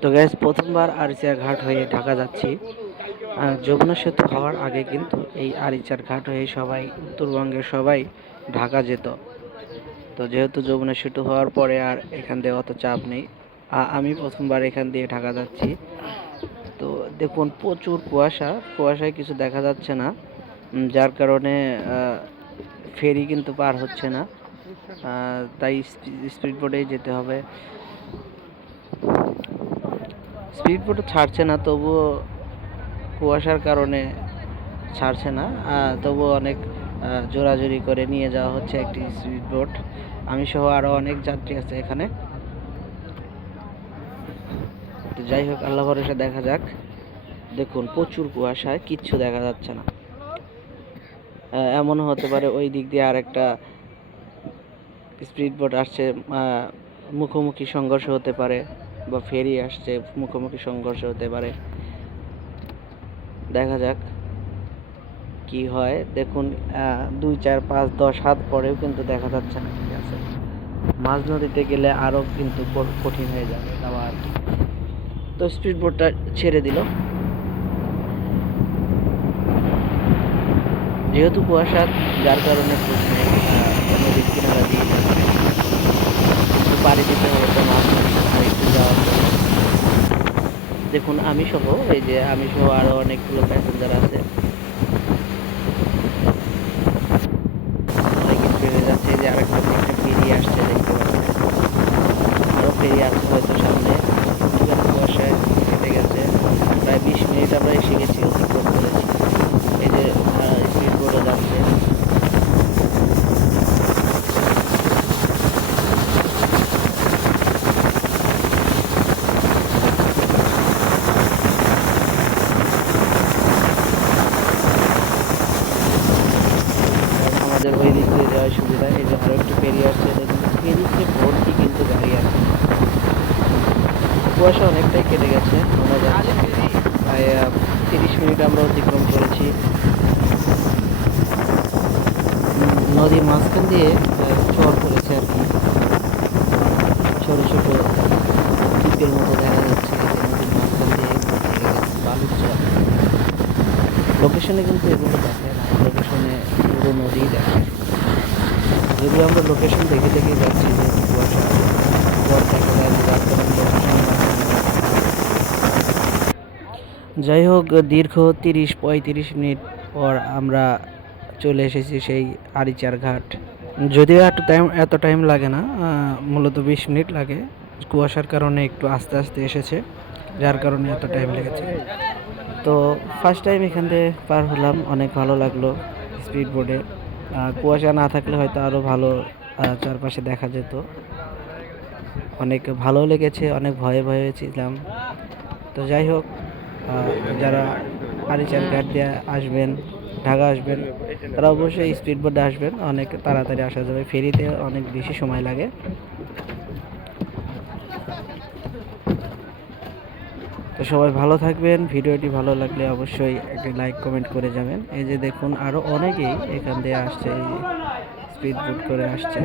তো গ্যাস প্রথমবার আরিচার ঘাট হয়ে ঢাকা যাচ্ছি। যমুনা সেতু হওয়ার আগে কিন্তু এই আরিচার ঘাট হয়ে সবাই, উত্তরবঙ্গের সবাই ঢাকা যেত। তো যেহেতু যমুনা সেতু হওয়ার পরে আর এখান দিয়ে অত চাপ নেই আমি প্রথমবার এখান দিয়ে ঢাকা যাচ্ছি। তো দেখুন, প্রচুর কুয়াশা, কুয়াশায় কিছু দেখা যাচ্ছে না। যার কারণে ফেরি কিন্তু পার হচ্ছে না। তাই স্পিড বোটেই যেতে হবে। স্পিড বোটও ছাড়ছে না, তবুও কুয়াশার কারণে ছাড়ছে না। তবুও অনেক জোরাজুরি করে নিয়ে যাওয়া হচ্ছে একটি স্পিড বোট আমি সহ আরও অনেক যাত্রী আছে এখানে। তো যাই হোক, আল্লাহ ভরসা দেখা যাক। দেখুন, প্রচুর কুয়াশায়, কিচ্ছু দেখা যাচ্ছে না। এমনও হতে পারে ওই দিক দিয়ে আরেকটা স্পিড বোট আসছে মুখোমুখি সংঘর্ষ হতে পারে। বা ফেরি আসছে, মুখোমুখি সংঘর্ষ হতে পারে। দেখা যাক কি হয়। দেখুন দুই, চার, পাঁচ, দশ হাত পরেও কিন্তু দেখা যাচ্ছে না ঠিক আছে। মাঝ নদীতে গেলে আরও কিন্তু কঠিন হয়ে যাবে যাওয়া আর কি। তো স্পিড বোটটা ছেড়ে দিল। যেহেতু কুয়াশা, যার কারণে কিনারা দিয়ে যাচ্ছে একটু পাড়ি দিতে হবে তো মাছ আর একটু যাওয়ার জন্য দেখুন, আমি সহ, এই যে আমি সহ আরও অনেকগুলো প্যাসেঞ্জার আছে। যাচ্ছে যে আরেকটা একটা ফেরি আসছে, দেখতে পাচ্ছেন। আরও ফেরি আসছে হয়তো সামনে অনেক কুয়াশায় কেটে গেছে প্রায় বিশ মিনিট আমরা এসে গেছি অতিক্রম করেছি এই যে স্পিড বোটে যাচ্ছে কারণ আমাদের ওই দিক দিয়ে যাওয়ার সুবিধা, এই যে আরও একটু ফেরি আসছে, দেখুন ফেরিতে ভর্তি কিন্তু গাড়ি আছে কুয়াশা অনেকটাই কেটে গেছে, আমরা প্রায় তিরিশ মিনিট আমরা অতিক্রম করেছি। নদীর মাঝখান দিয়ে চর পড়েছে আর কি। ছোটো ছোটো দ্বীপের মতো দেখা যাচ্ছে নদীর মাঝখান দিয়ে বালুর চর। লোকেশনে কিন্তু এগুলো দেখায় না। নদী দেখায় যদিও আমরা লোকেশন দেখে দেখে যাচ্ছি যে দেখা যাই হোক, দীর্ঘ তিরিশ, পঁয়ত্রিশ মিনিট পর আমরা চলে এসেছি সেই আরিচার ঘাট। যদিও এত টাইম এত টাইম লাগে না মূলত বিশ মিনিট লাগে। কুয়াশার কারণে একটু আস্তে আস্তে এসেছে, যার কারণে এত টাইম লেগেছে। তো ফার্স্ট টাইম এখান থেকে পার হলাম, অনেক ভালো লাগল। স্পিড বোর্ডে কুয়াশা না থাকলে হয়তো আরও ভালো চারপাশে দেখা যেত। অনেক ভালো লেগেছে, অনেক ভয়ে ভয়ে ছিলাম। তো যাই হোক যারা আরিচার ঘাট দিয়ে আসবেন, ঢাকা আসবেন, তারা অবশ্যই স্পিড বোর্ডে আসবেন। অনেক তাড়াতাড়ি আসা যাবে। ফেরিতে অনেক বেশি সময় লাগে। তো সবাই ভালো থাকবেন। ভিডিওটি ভালো লাগলে অবশ্যই একটি লাইক, কমেন্ট করে যাবেন। এই যে দেখুন আরও অনেকেই এখান দিয়ে আসছে, এই যে স্পিড বুট করে আসছে।